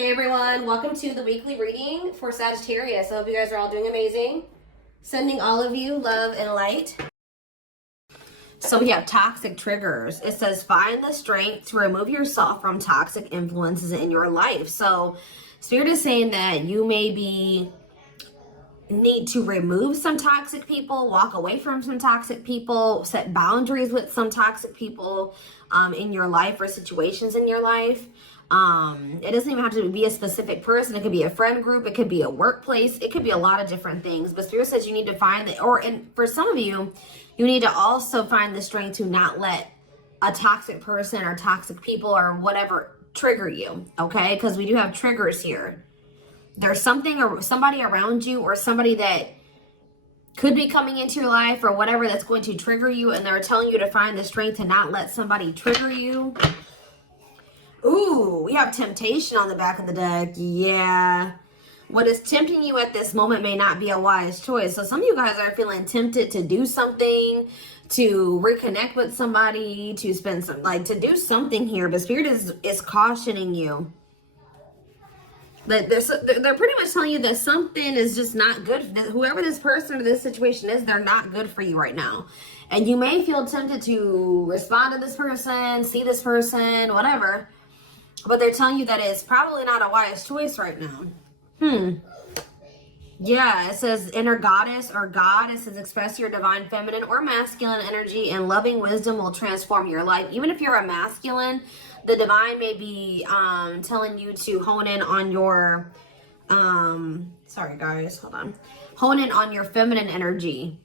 Hey everyone, welcome to the weekly reading for Sagittarius. I hope you guys are all doing amazing. Sending all of you love and light. So we have toxic triggers. It says find the strength to remove yourself from toxic influences in your life. So Spirit is saying that you maybe need to remove some toxic people, walk away from some toxic people, set boundaries with some toxic people in your life or situations in your life. It doesn't even have to be a specific person. It could be a friend group. It could be a workplace. It could be a lot of different things. But Spirit says you need to find that, and for some of you, you need to also find the strength to not let a toxic person or toxic people or whatever trigger you, okay? Because we do have triggers here. There's something or somebody around you or somebody that could be coming into your life or whatever that's going to trigger you, and they're telling you to find the strength to not let somebody trigger you. Ooh, we have temptation on the back of the deck. Yeah. What is tempting you at this moment may not be a wise choice. So some of you guys are feeling tempted to do something, to reconnect with somebody, to spend some, to do something here. But Spirit is cautioning you. That they're pretty much telling you that something is just not good. Whoever this person or this situation is, they're not good for you right now. And you may feel tempted to respond to this person, see this person, whatever. But they're telling you that it's probably not a wise choice right now. Yeah, it says inner goddess or God. It says express your divine feminine or masculine energy, and loving wisdom will transform your life. Even if you're a masculine, the divine may be telling you to hone in on your, sorry guys, hold on. Hone in on your feminine energy.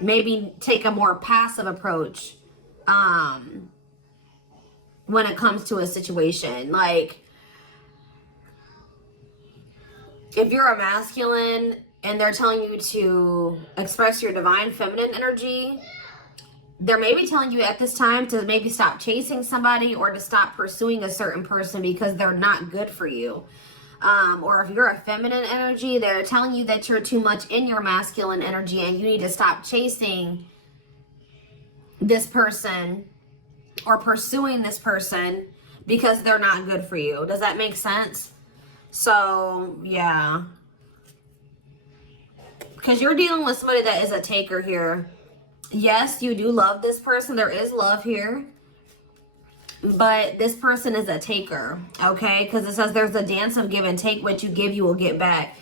Maybe take a more passive approach when it comes to a situation. Like, if you're a masculine and they're telling you to express your divine feminine energy, they're maybe telling you at this time to maybe stop chasing somebody or to stop pursuing a certain person because they're not good for you. Or if you're a feminine energy, they're telling you that you're too much in your masculine energy and you need to stop chasing this person or pursuing this person because they're not good for you. Does that make sense? So, yeah. Because you're dealing with somebody that is a taker here. Yes, you do love this person. There is love here. But this person is a taker, okay? Because it says there's a dance of give and take. What you give, you will get back.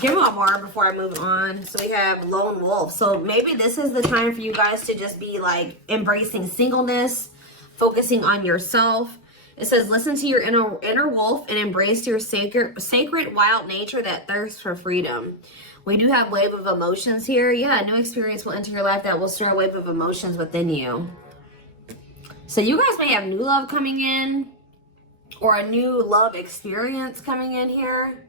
Give me one more before I move on. So we have lone wolf. So maybe this is the time for you guys to just be like embracing singleness, focusing on yourself. It says listen to your inner wolf and embrace your sacred wild nature that thirsts for freedom. We do have wave of emotions here. Yeah, a new experience will enter your life that will stir a wave of emotions within you. So you guys may have new love coming in or a new love experience coming in here.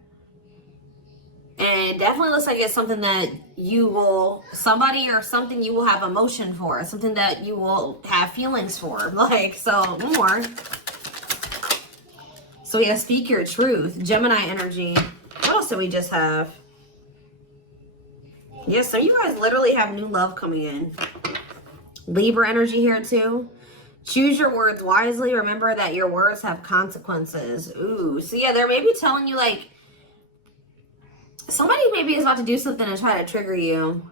And it definitely looks like it's something that you will, somebody or something you will have emotion for. Something that you will have feelings for. Like, so more. So we have speak your truth. Gemini energy. What else do we just have? Yes, so you guys literally have new love coming in. Libra energy here too. Choose your words wisely. Remember that your words have consequences. Ooh, so yeah, they're maybe telling you like, somebody maybe is about to do something and try to trigger you.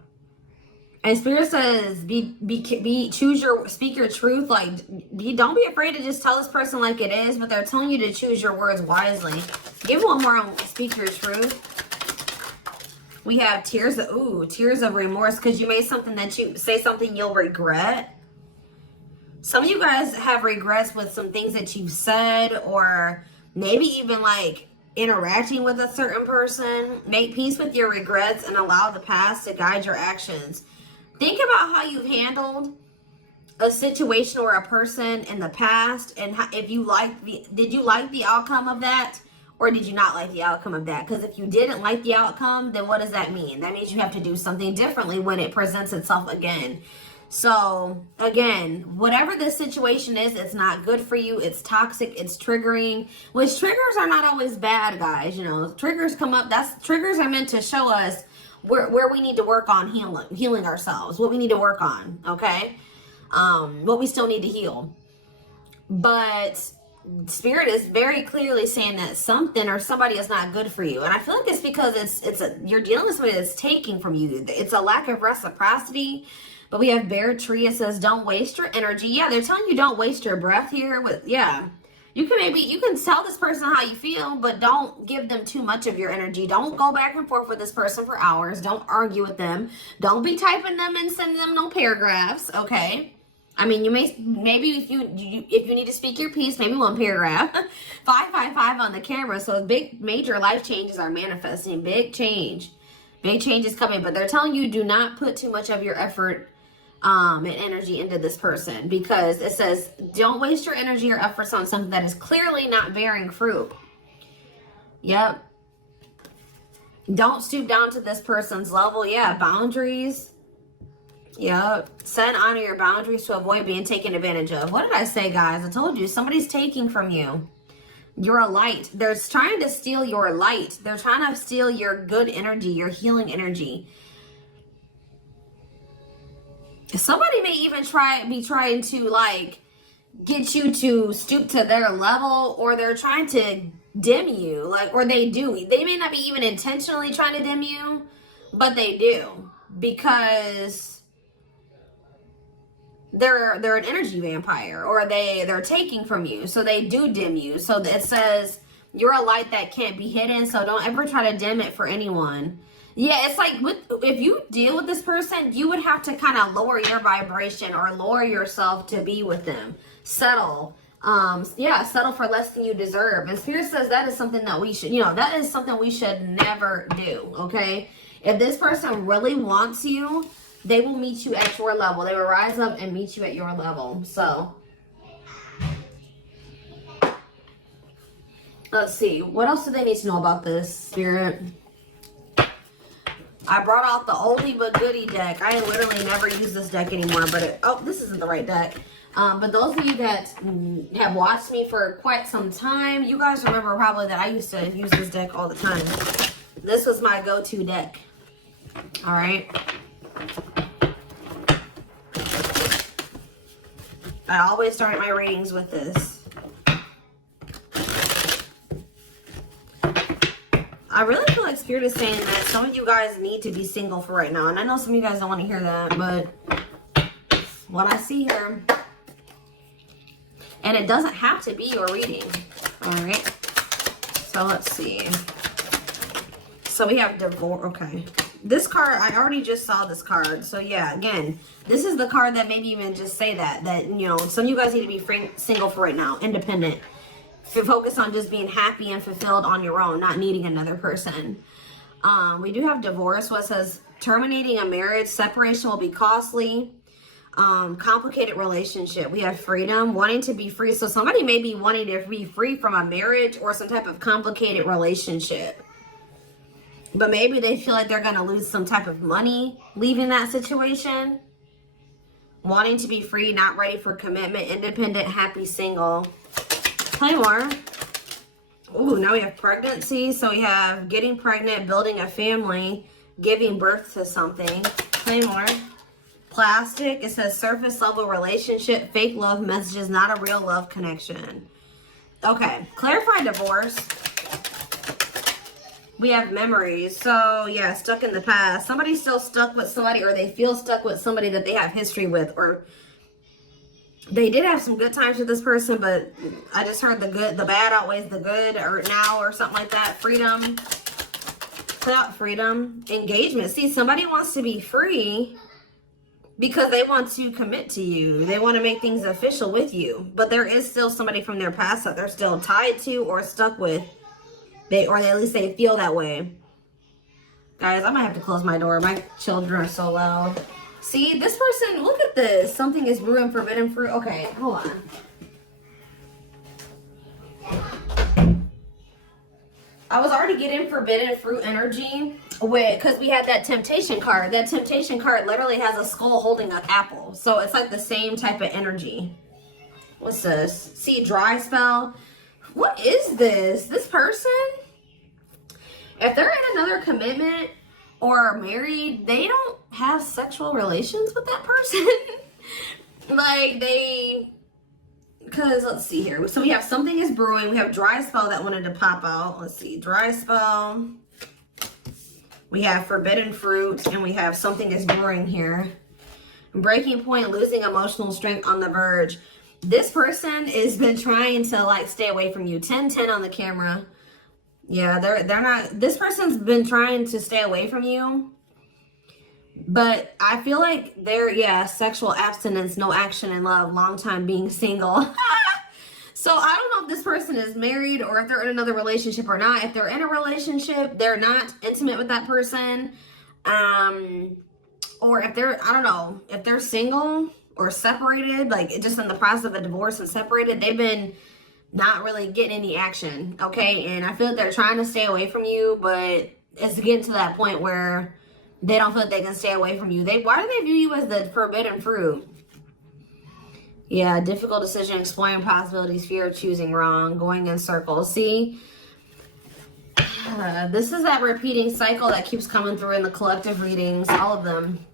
And Spirit says, speak your truth. Like, don't be afraid to just tell this person like it is, but they're telling you to choose your words wisely. Give one more on speak your truth. We have tears of remorse, because you made something that you say something you'll regret. Some of you guys have regrets with some things that you've said, or maybe even like interacting with a certain person. Make peace with your regrets and allow the past to guide your actions. Think about how you've handled a situation or a person in the past, and if you did you like the outcome of that, or did you not like the outcome of that? Because if you didn't like the outcome, then what does that mean? That means you have to do something differently when it presents itself again. So again, whatever this situation is, it's not good for you. It's toxic. It's triggering, which triggers are not always bad, guys. You know, triggers come up. Triggers are meant to show us where we need to work on healing ourselves, what we need to work on. Okay. What we still need to heal. But Spirit is very clearly saying that something or somebody is not good for you. And I feel like it's because you're dealing with somebody that's taking from you. It's a lack of reciprocity. But we have Bear Tree. It says, don't waste your energy. Yeah, they're telling you don't waste your breath here. You can tell this person how you feel, but don't give them too much of your energy. Don't go back and forth with this person for hours. Don't argue with them. Don't be typing them and sending them no paragraphs, okay? I mean, maybe if you need to speak your piece, maybe one paragraph. 555 on the camera. So big, major life changes are manifesting. Big change. Big change is coming. But they're telling you do not put too much of your effort and energy into this person, because it says don't waste your energy or efforts on something that is clearly not bearing fruit. Yep. Don't stoop down to this person's level. Yeah, boundaries. Yep. Set and honor your boundaries to avoid being taken advantage of. What did I say, guys? I told you somebody's taking from you. You're a light. They're trying to steal your light. They're trying to steal your good energy, your healing energy. Somebody may even be trying to like get you to stoop to their level, or they're trying to dim you, like, or they do. They may not be even intentionally trying to dim you, but they do, because they're an energy vampire, or they're taking from you, so they do dim you. So it says you're a light that can't be hidden, so don't ever try to dim it for anyone. Yeah, it's like if you deal with this person, you would have to kind of lower your vibration or lower yourself to be with them. Settle. Settle for less than you deserve. And Spirit says that is something that we should, that is something we should never do, okay? If this person really wants you, they will meet you at your level. They will rise up and meet you at your level. So, let's see. What else do they need to know about this, Spirit? I brought out the oldie but goodie deck. I literally never use this deck anymore, but this isn't the right deck. But those of you that have watched me for quite some time, you guys remember probably that I used to use this deck all the time. This was my go-to deck. All right. I always start my readings with this. I really feel like Spirit is saying that some of you guys need to be single for right now. And I know some of you guys don't want to hear that, but what I see here. And it doesn't have to be your reading. All right. So let's see. So we have divorce. Okay. This card, I already just saw this card. So yeah, again, this is the card that maybe even just say that some of you guys need to be single for right now, independent. Focus on just being happy and fulfilled on your own, not needing another person. We do have divorce. What says terminating a marriage, separation will be costly. Complicated relationship. We have freedom, wanting to be free. So somebody may be wanting to be free from a marriage or some type of complicated relationship. But maybe they feel like they're going to lose some type of money leaving that situation. Wanting to be free, not ready for commitment, independent, happy, single. Play more. Ooh, now we have pregnancy. So we have getting pregnant, building a family, giving birth to something. Play more. Plastic. It says surface level relationship, fake love messages, not a real love connection. Okay. Clarify divorce. We have memories. So yeah, stuck in the past. Somebody's still stuck with somebody, or they feel stuck with somebody that they have history with, or they did have some good times with this person, but I just heard the bad outweighs the good, or now, or something like that. Freedom. Freedom. Engagement. See, somebody wants to be free because they want to commit to you. They want to make things official with you. But there is still somebody from their past that they're still tied to or stuck with. Or at least they feel that way. Guys, I might have to close my door. My children are so loud. See, this person, look at this. Something is brewing forbidden fruit. Okay, hold on. I was already getting forbidden fruit energy because we had that temptation card. That temptation card literally has a skull holding an apple. So it's like the same type of energy. What's this? See, dry spell. What is this? This person, if they're in another commitment or married, they don't have sexual relations with that person. Like Because let's see here. So we have something is brewing. We have dry spell that wanted to pop out. Let's see. Dry spell. We have forbidden fruit. And we have something is brewing here. Breaking point, losing emotional strength, on the verge. This person has been trying to like stay away from you. 10-10 on the camera. Yeah, they're not. This person's been trying to stay away from you. But I feel like they're, yeah, sexual abstinence, no action in love, long time being single. So I don't know if this person is married or if they're in another relationship or not. If they're in a relationship, they're not intimate with that person. Or if they're, I don't know, if they're single or separated, like just in the process of a divorce and separated, they've been not really getting any action, okay? And I feel like they're trying to stay away from you, but it's getting to that point where they don't feel like they can stay away from you. Why do they view you as the forbidden fruit? Yeah, difficult decision, exploring possibilities, fear of choosing wrong, going in circles. See, this is that repeating cycle that keeps coming through in the collective readings, all of them.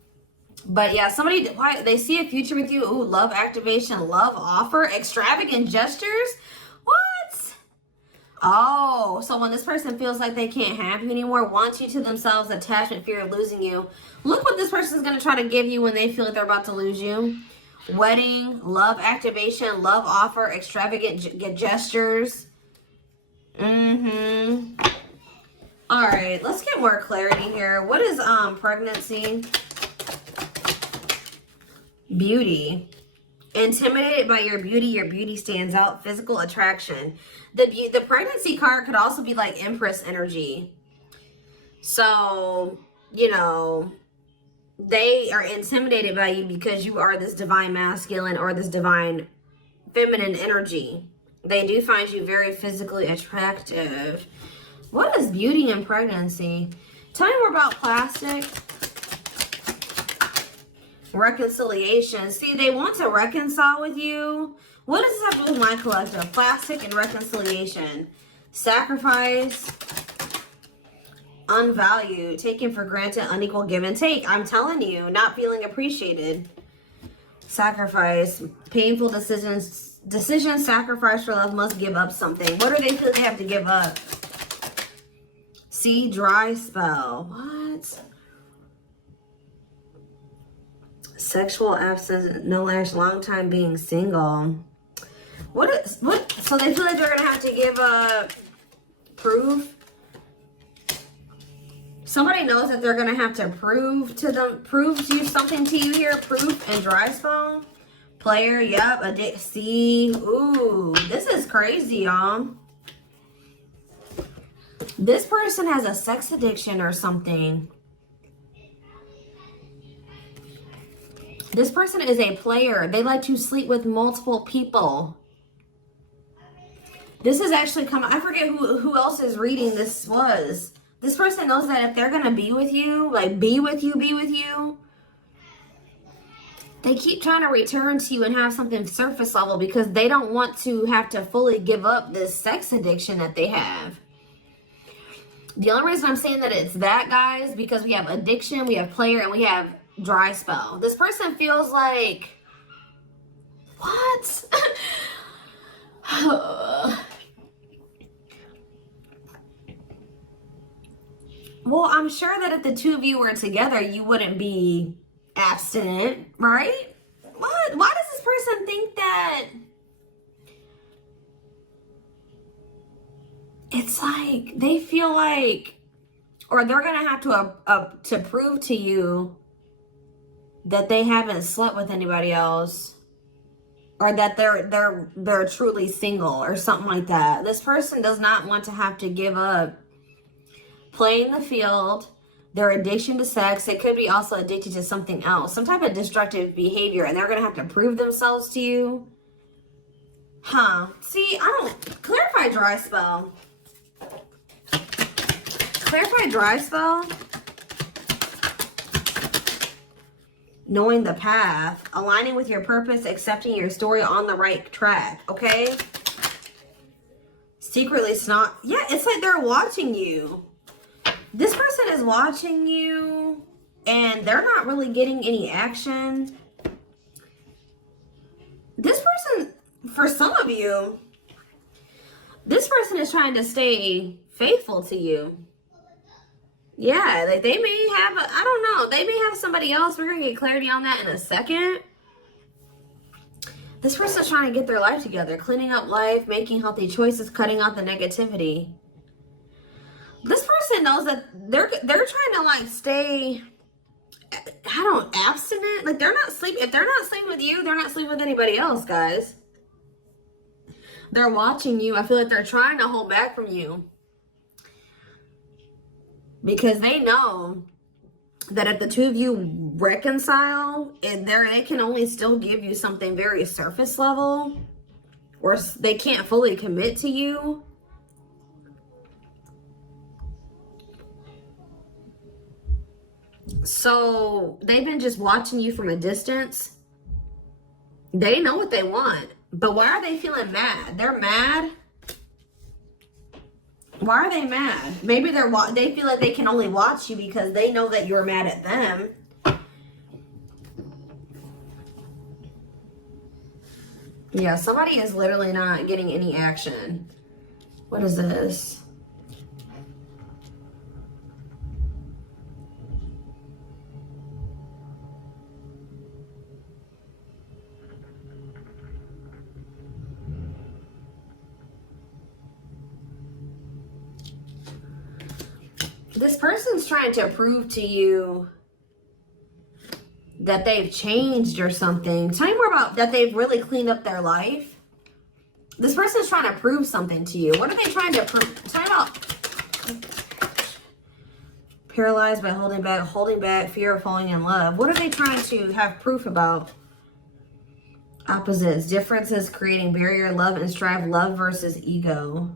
But yeah, somebody, why they see a future with you. Ooh, love activation, love offer, extravagant gestures. What? Oh, so when this person feels like they can't have you anymore, wants you to themselves, attachment, fear of losing you. Look what this person's going to try to give you when they feel like they're about to lose you. Wedding, love activation, love offer, extravagant gestures. All right, let's get more clarity here. What is pregnancy? Beauty. Intimidated by your beauty stands out. Physical attraction. The pregnancy card could also be like Empress energy. So, you know, they are intimidated by you because you are this divine masculine or this divine feminine energy. They do find you very physically attractive. What is beauty and pregnancy? Tell me more about plastic. Reconciliation. See, they want to reconcile with you. What does this have to do with my collective? Plastic and reconciliation. Sacrifice. Unvalued. Taken for granted. Unequal give and take. I'm telling you, not feeling appreciated. Sacrifice. Painful decisions. Sacrifice for love. Must give up something. What do they feel they have to give up? See, dry spell. What? Sexual absence, no lash, long time being single. What? So they feel like they're gonna have to give proof. Somebody knows that they're gonna have to prove to you something to you here. Proof and dry spell. Player, yep. See, ooh, this is crazy, y'all. This person has a sex addiction or something. This person is a player. They like to sleep with multiple people. This is actually coming. I forget who else's reading this was. This person knows that if they're going to be with you, like be with you, they keep trying to return to you and have something surface level because they don't want to have to fully give up this sex addiction that they have. The only reason I'm saying that it's that, guys, because we have addiction, we have player, and we have dry spell. This person feels like, what? Well, I'm sure that if the two of you were together, you wouldn't be abstinent, right? What? Why does this person think that? It's like they feel like, or they're gonna have to prove to you that they haven't slept with anybody else, or that they're truly single or something like that. This person does not want to have to give up playing the field, their addiction to sex. They could be also addicted to something else, some type of destructive behavior, and they're going to have to prove themselves to you. Huh. See, I don't... Clarify dry spell. Clarify dry spell. Knowing the path, aligning with your purpose, accepting your story, on the right track, okay? Secretly snot. Yeah, it's like they're watching you. This person is watching you, and they're not really getting any action. This person, for some of you, this person is trying to stay faithful to you. Yeah, like they may have, I don't know, they may have somebody else. We're going to get clarity on that in a second. This person's trying to get their life together, cleaning up life, making healthy choices, cutting out the negativity. This person knows that they're trying to like stay, abstinent. Like they're not sleeping. If they're not sleeping with you, they're not sleeping with anybody else, guys. They're watching you. I feel like they're trying to hold back from you. Because they know that if the two of you reconcile, and they can only still give you something very surface level, or they can't fully commit to you. So they've been just watching you from a distance. They know what they want, but why are they feeling mad? They're mad. Why are they mad? Maybe they feel like they can only watch you because they know that you're mad at them. Yeah, somebody is literally not getting any action. What is this? This person's trying to prove to you that they've changed or something. Tell me more about that. They've really cleaned up their life. This person's trying to prove something to you. What are they trying to prove? Tell me about paralyzed by holding back, fear of falling in love. What are they trying to have proof about? Opposites, differences, creating barrier, love and strive, love versus ego.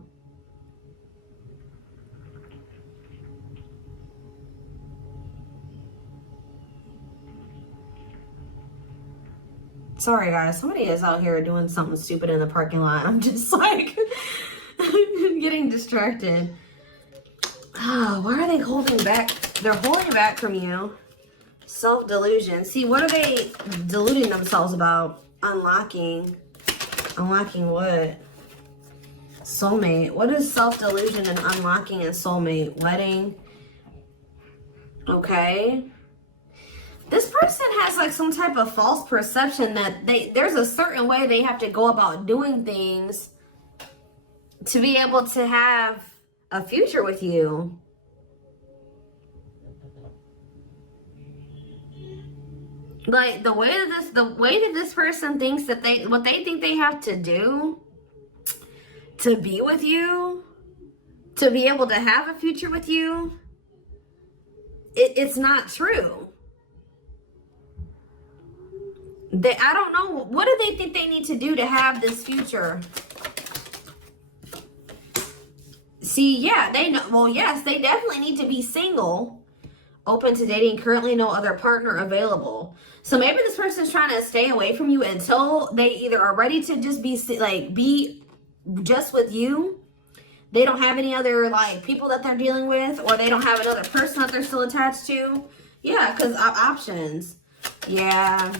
Sorry, guys. Somebody is out here doing something stupid in the parking lot. I'm just like getting distracted. Oh, why are they holding back? They're holding back from you. Self-delusion. See, what are they deluding themselves about? Unlocking. Unlocking what? Soulmate. What is self-delusion and unlocking and soulmate? Wedding. Okay. This person has like some type of false perception that there's a certain way they have to go about doing things to be able to have a future with you. Like the way that this person thinks that what they think they have to do to be with you, to be able to have a future with you, it's not true. I don't know. What do they think they need to do to have this future? See, yeah, they know. Well, yes, they definitely need to be single, open to dating, currently no other partner available. So maybe this person's trying to stay away from you until they either are ready to just be just with you. They don't have any other like people that they're dealing with, or they don't have another person that they're still attached to. Yeah, because options. Yeah.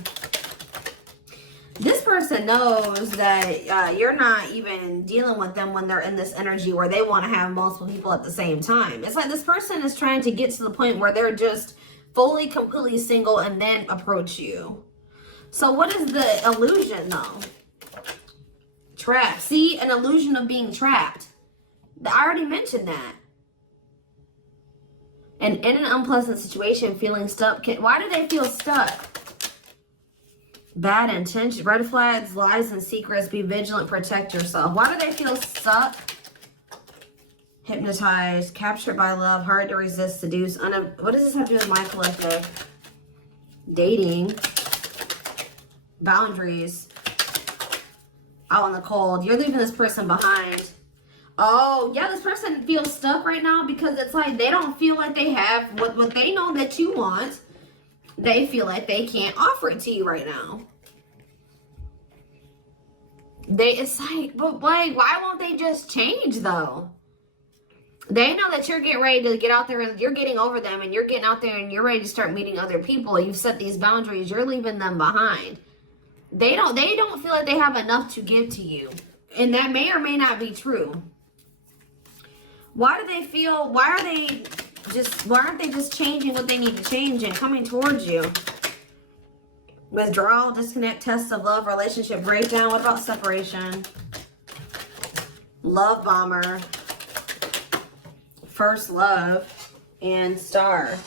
This person knows that you're not even dealing with them when they're in this energy where they want to have multiple people at the same time. It's like this person is trying to get to the point where they're just fully, completely single and then approach you. So what is the illusion though? Trapped. See, an illusion of being trapped. I already mentioned that. And in an unpleasant situation, feeling stuck. Why do they feel stuck? Bad intention, red flags, lies and secrets, be vigilant, protect yourself. Why do they feel stuck? Hypnotized, captured by love, hard to resist, seduce. What does this have to do with my collective? Dating. Boundaries. Out in the cold. You're leaving this person behind. Oh, yeah, this person feels stuck right now because it's like they don't feel like they have what they know that you want. They feel like they can't offer it to you right now. It's like, but like, why won't they just change though? They know that you're getting ready to get out there and you're getting over them and you're getting out there and you're ready to start meeting other people. You've set these boundaries. You're leaving them behind. They don't feel like they have enough to give to you. And that may or may not be true. Why do they feel, why aren't they just changing what they need to change and coming towards you? Withdrawal, disconnect, test of love, relationship breakdown. What about separation? Love bomber, first love, and star.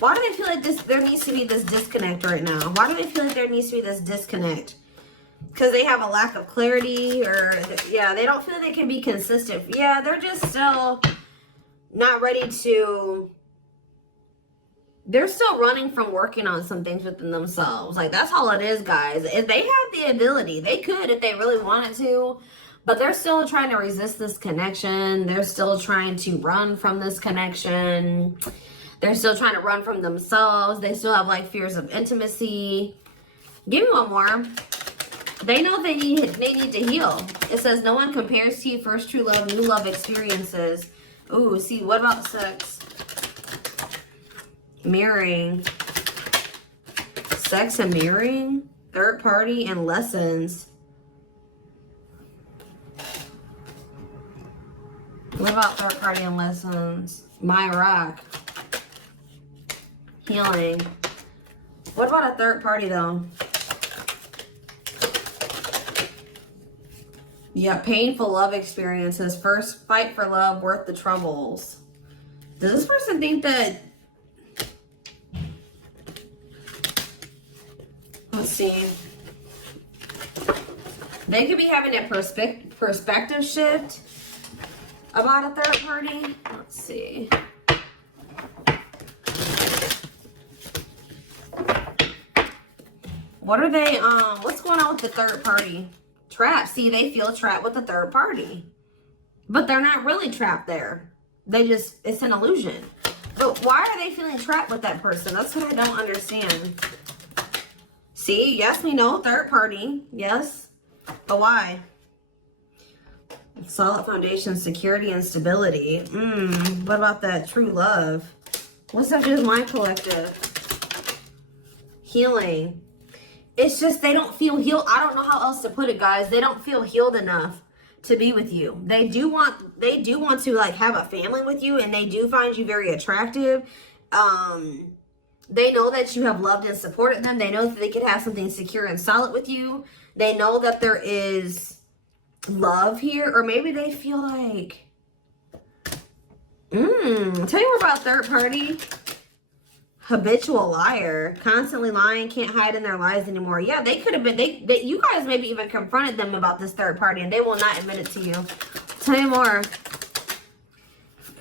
Why do they feel like there needs to be this disconnect right now? Why do they feel like there needs to be this disconnect? Because they have a lack of clarity, or yeah, they don't feel they can be consistent. Yeah, they're just still not ready to, they're still running from working on some things within themselves. Like, that's all it is, guys. If they have the ability, they could if they really wanted to, but they're still trying to resist this connection. They're still trying to run from this connection. They're still trying to run from themselves. They still have like fears of intimacy. Give me one more. They know they need to heal. It says no one compares to you. First true love, new love experiences. Ooh, see, what about sex? Mirroring. Sex and mirroring. Third party and lessons. What about third party and lessons? My rock. Healing. What about a third party though? Yeah, painful love experiences. First fight for love, worth the troubles. Does this person think that... Let's see. They could be having a perspective shift about a third party. Let's see. What are they, what's going on with the third party? Trapped. See, they feel trapped with the third party. But they're not really trapped there. They just, it's an illusion. But why are they feeling trapped with that person? That's what I don't understand. See, yes, we know, third party. Yes. But why? Solid foundation, security, and stability. What about that true love? What's up with my collective? Healing. It's just they don't feel healed. I don't know how else to put it, guys. They don't feel healed enough to be with you. They do want to like have a family with you, and they do find you very attractive. They know that you have loved and supported them. They know that they could have something secure and solid with you. They know that there is love here, or maybe they feel like tell you more about third party. Habitual liar, constantly lying, can't hide in their lies anymore. Yeah, they could have been, you guys maybe even confronted them about this third party, and they will not admit it to you. Tell you more.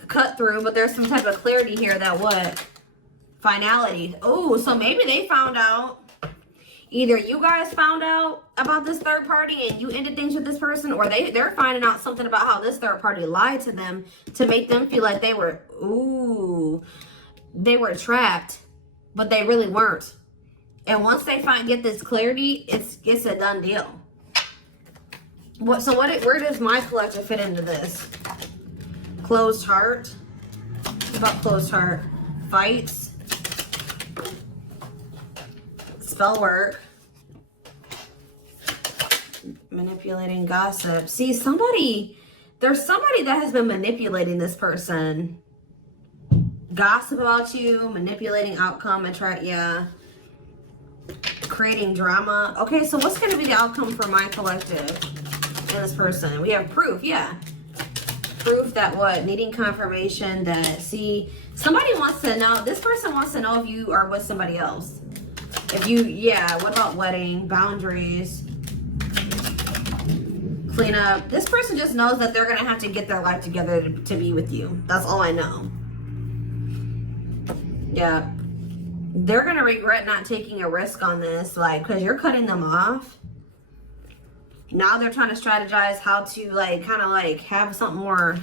Cut through, but there's some type of clarity here that what? Finality. Oh, so maybe they found out. Either you guys found out about this third party and you ended things with this person, or they're finding out something about how this third party lied to them to make them feel like they were, they were trapped, but they really weren't. And once they get this clarity, it's a done deal. Where does my collective fit into this? Closed heart. What about closed heart? Fights. Spell work. Manipulating, gossip. See, there's somebody that has been manipulating this person. Gossip about you, manipulating outcome, creating drama. Okay, so what's going to be the outcome for my collective and this person? We have proof, proof that what? Needing confirmation that, see, somebody wants to know, this person wants to know if you are with somebody else. If you, what about wedding, boundaries, clean up. This person just knows that they're going to have to get their life together to be with you. That's all I know. Yeah, they're going to regret not taking a risk on this, like, because you're cutting them off. Now they're trying to strategize how to, like, kind of, like, have something more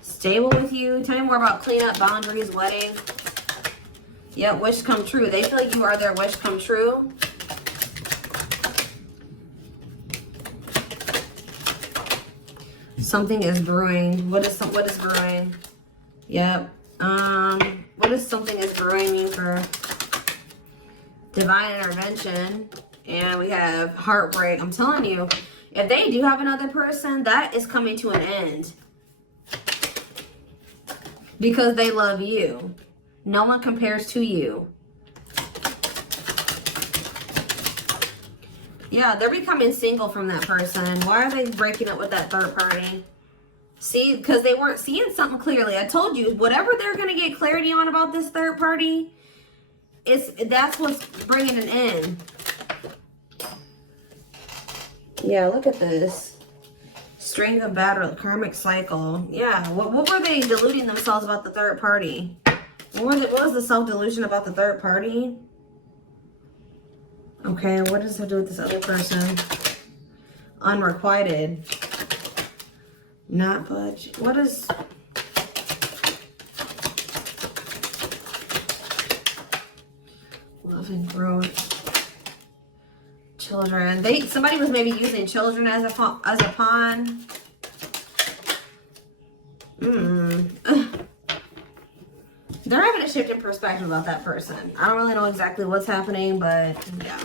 stable with you. Tell me more about cleanup, boundaries, wedding. Yeah, wish come true. They feel like you are their wish come true. Something is brewing. What is brewing? Yep. What does something is brewing mean for divine intervention? And we have heartbreak. I'm telling you, if they do have another person, that is coming to an end. Because they love you. No one compares to you. Yeah, they're becoming single from that person. Why are they breaking up with that third party? See, because they weren't seeing something clearly. I told you, whatever they're going to get clarity on about this third party, that's what's bringing an end. Yeah, look at this. String of battle, karmic cycle. Yeah, what were they deluding themselves about the third party? What was the self-delusion about the third party? Okay, what does it do with this other person? Unrequited. Not budge. What is... Love and growth. Children. Somebody was maybe using children as a pawn. They're having a shift in perspective about that person. I don't really know exactly what's happening, but yeah.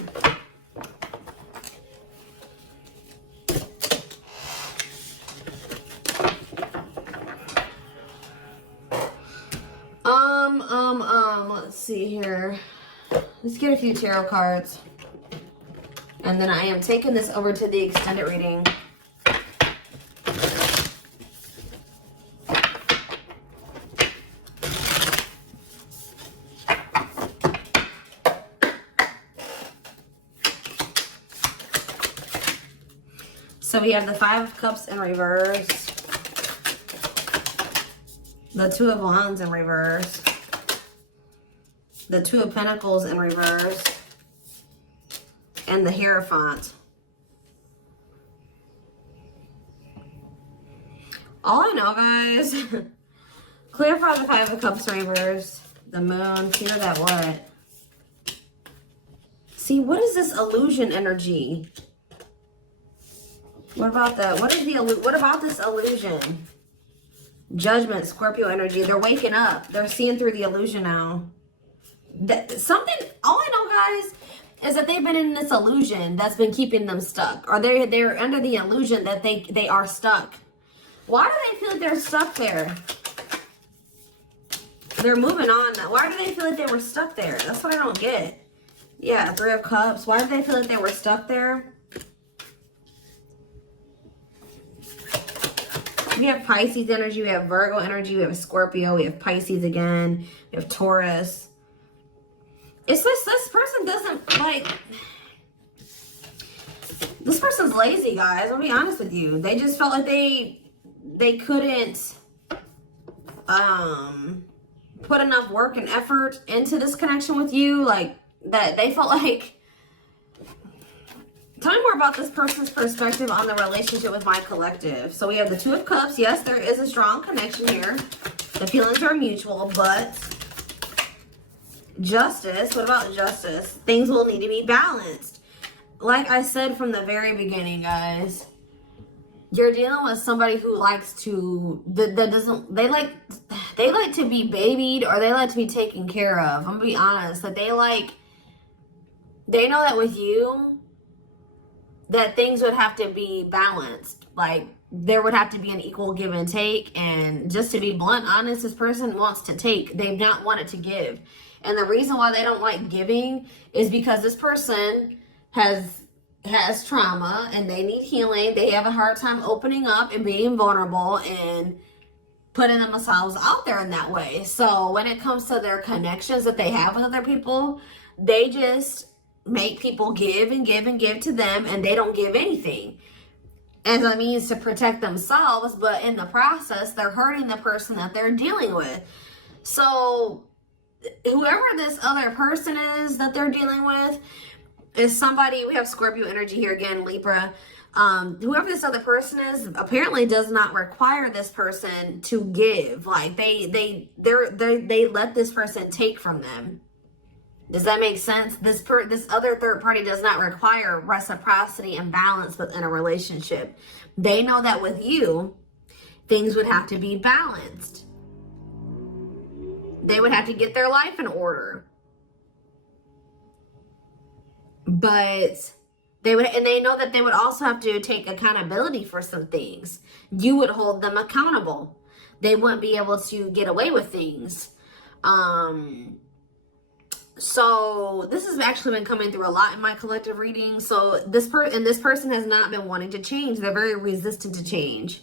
Let's see here. Let's get a few tarot cards. And then I am taking this over to the extended reading. So we have the Five of Cups in reverse. The Two of Wands in reverse. The Two of Pentacles in reverse. And the Hierophant. All I know, guys, clarify the Five of Cups in reverse. The Moon, clear that what? See, what is this illusion energy? What about that? What about this illusion? Judgment, Scorpio energy. They're waking up. They're seeing through the illusion now. All I know, guys, is that they've been in this illusion that's been keeping them stuck. Or they're under the illusion that they are stuck. Why do they feel like they're stuck there? They're moving on now. Why do they feel like they were stuck there? That's what I don't get. Yeah, Three of Cups. Why do they feel like they were stuck there? We have Pisces energy, we have Virgo energy, we have Scorpio, we have Pisces again, we have Taurus. It's just this person doesn't like... This person's lazy, guys. I'll be honest with you. They just felt like they couldn't put enough work and effort into this connection with you. Like, that they felt like... Tell me more about this person's perspective on the relationship with my collective. So we have the Two of Cups. Yes, there is a strong connection here. The feelings are mutual, but Justice. What about Justice? Things will need to be balanced. Like I said from the very beginning, guys, you're dealing with somebody who likes to they like to be babied, or they like to be taken care of. I'm gonna be honest, that they know that with you, that things would have to be balanced. Like, there would have to be an equal give and take. And just to be blunt, honest, this person wants to take. They've not wanted to give. And the reason why they don't like giving is because this person has trauma and they need healing. They have a hard time opening up and being vulnerable and putting themselves out there in that way. So when it comes to their connections that they have with other people, they just make people give and give and give to them, and they don't give anything as a means to protect themselves, but in the process they're hurting the person that they're dealing with. So whoever this other person is that they're dealing with is somebody, we have Scorpio energy here again, Libra. Whoever this other person is apparently does not require this person to give. Like, they let this person take from them. Does that make sense? This other third party does not require reciprocity and balance within a relationship. They know that with you, things would have to be balanced. They would have to get their life in order. But they would, and they know that they would also have to take accountability for some things. You would hold them accountable. They wouldn't be able to get away with things. So this has actually been coming through a lot in my collective reading. So this person has not been wanting to change. They're very resistant to change.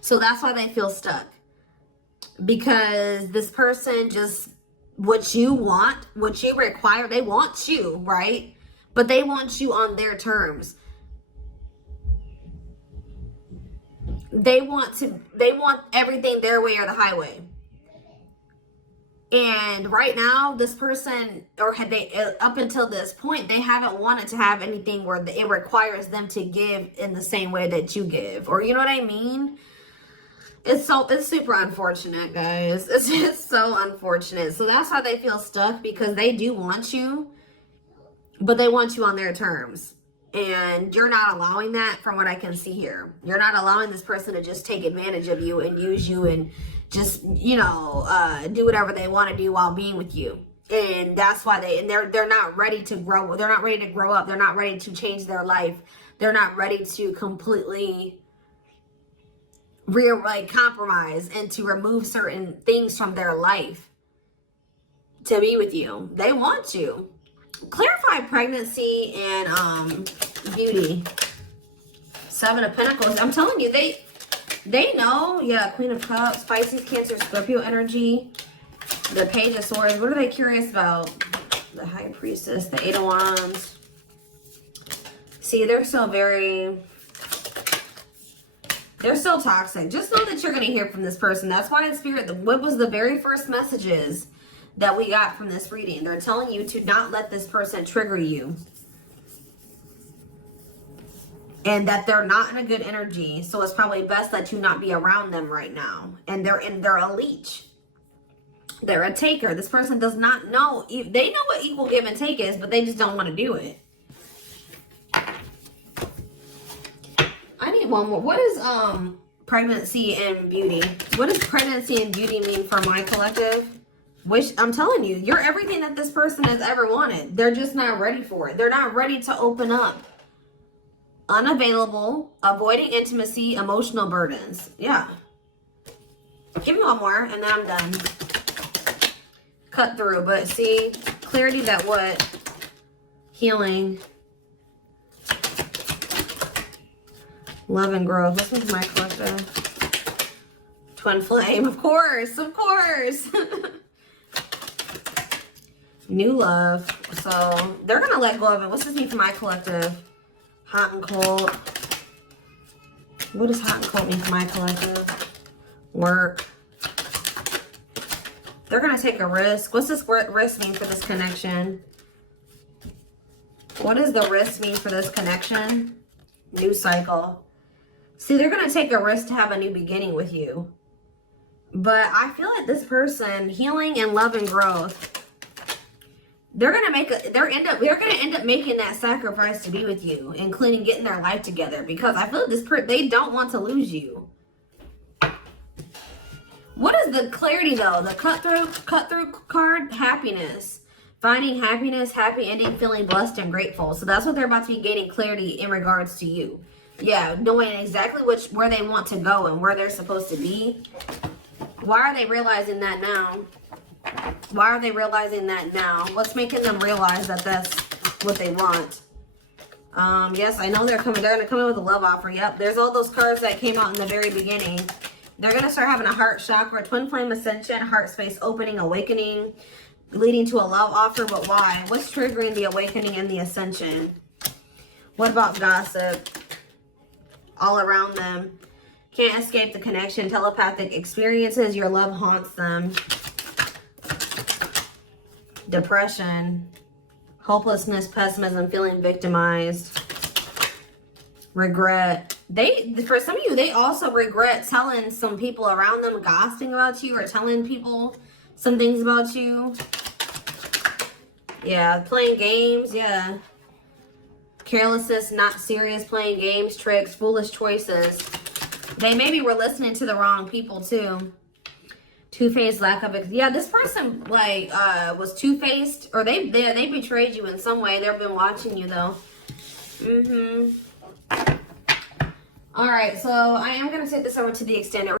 So that's why they feel stuck. Because this person just, what you want, what you require, they want you, right? But they want you on their terms. They want everything their way or the highway. And right now, this person, or had they, up until this point, they haven't wanted to have anything where it requires them to give in the same way that you give. Or you know what I mean? It's super unfortunate, guys. It's just so unfortunate. So that's why they feel stuck, because they do want you, but they want you on their terms. And you're not allowing that, from what I can see here. You're not allowing this person to just take advantage of you and use you and just, you know, do whatever they want to do while being with you. And that's why they're not ready to grow. They're not ready to grow up. They're not ready to change their life. They're not ready to completely compromise and to remove certain things from their life to be with you. They want you. Clarify pregnancy and beauty. 7 of Pentacles. I'm telling you, they know. Yeah, Queen of Cups, Pisces, Cancer, Scorpio energy. The Page of Swords. What are they curious about? The High Priestess, the 8 of Wands. See, they're still toxic. Just know that you're going to hear from this person. That's why in Spirit, what was the very first messages that we got from this reading? They're telling you to not let this person trigger you. And that they're not in a good energy. So it's probably best that you not be around them right now. And they're a leech. They're a taker. This person does not know. They know what equal give and take is, but they just don't want to do it. I need one more. What is pregnancy and beauty? What does pregnancy and beauty mean for my collective? I'm telling you, you're everything that this person has ever wanted. They're just not ready for it. They're not ready to open up. Unavailable, avoiding intimacy, emotional burdens. Yeah. Give me one more and then I'm done. Cut through, but see, clarity that what? Healing. Love and growth. Listen to my collective. Twin flame, of course, of course. New love. So they're gonna let go of it. What's this mean for my collective? Hot and cold. What does hot and cold mean for my collective? Work. They're gonna take a risk. What's this risk mean for this connection? What does the risk mean for this connection? New cycle. See, they're gonna take a risk to have a new beginning with you. But I feel like this person, healing and love and growth, they're gonna end up making that sacrifice to be with you, including getting their life together, because I feel like they don't want to lose you. What is the clarity though? The cut through card, happiness. Finding happiness, happy ending, feeling blessed and grateful. So that's what they're about to be gaining clarity in regards to you. Yeah, knowing exactly where they want to go and where they're supposed to be. Why are they realizing that now? Why are they realizing that now? What's making them realize that that's what they want? Yes, I know they're gonna come in with a love offer. Yep, there's all those cards that came out in the very beginning. They're gonna start having a heart chakra, twin flame ascension, heart space opening, awakening, leading to a love offer. But why? What's triggering the awakening and the ascension? What about gossip? All around them. Can't escape the connection. Telepathic experiences. Your love haunts them. Depression. Hopelessness, pessimism, feeling victimized. Regret. For some of you, they also regret telling some people around them, gossiping about you or telling people some things about you. Yeah, playing games. Yeah. Carelessness, not serious, playing games, tricks, foolish choices. They maybe were listening to the wrong people too. Two-faced, lack of, yeah, this person, like, was two-faced, or they betrayed you in some way. They've been watching you, though. All right, so I am going to take this over to the extended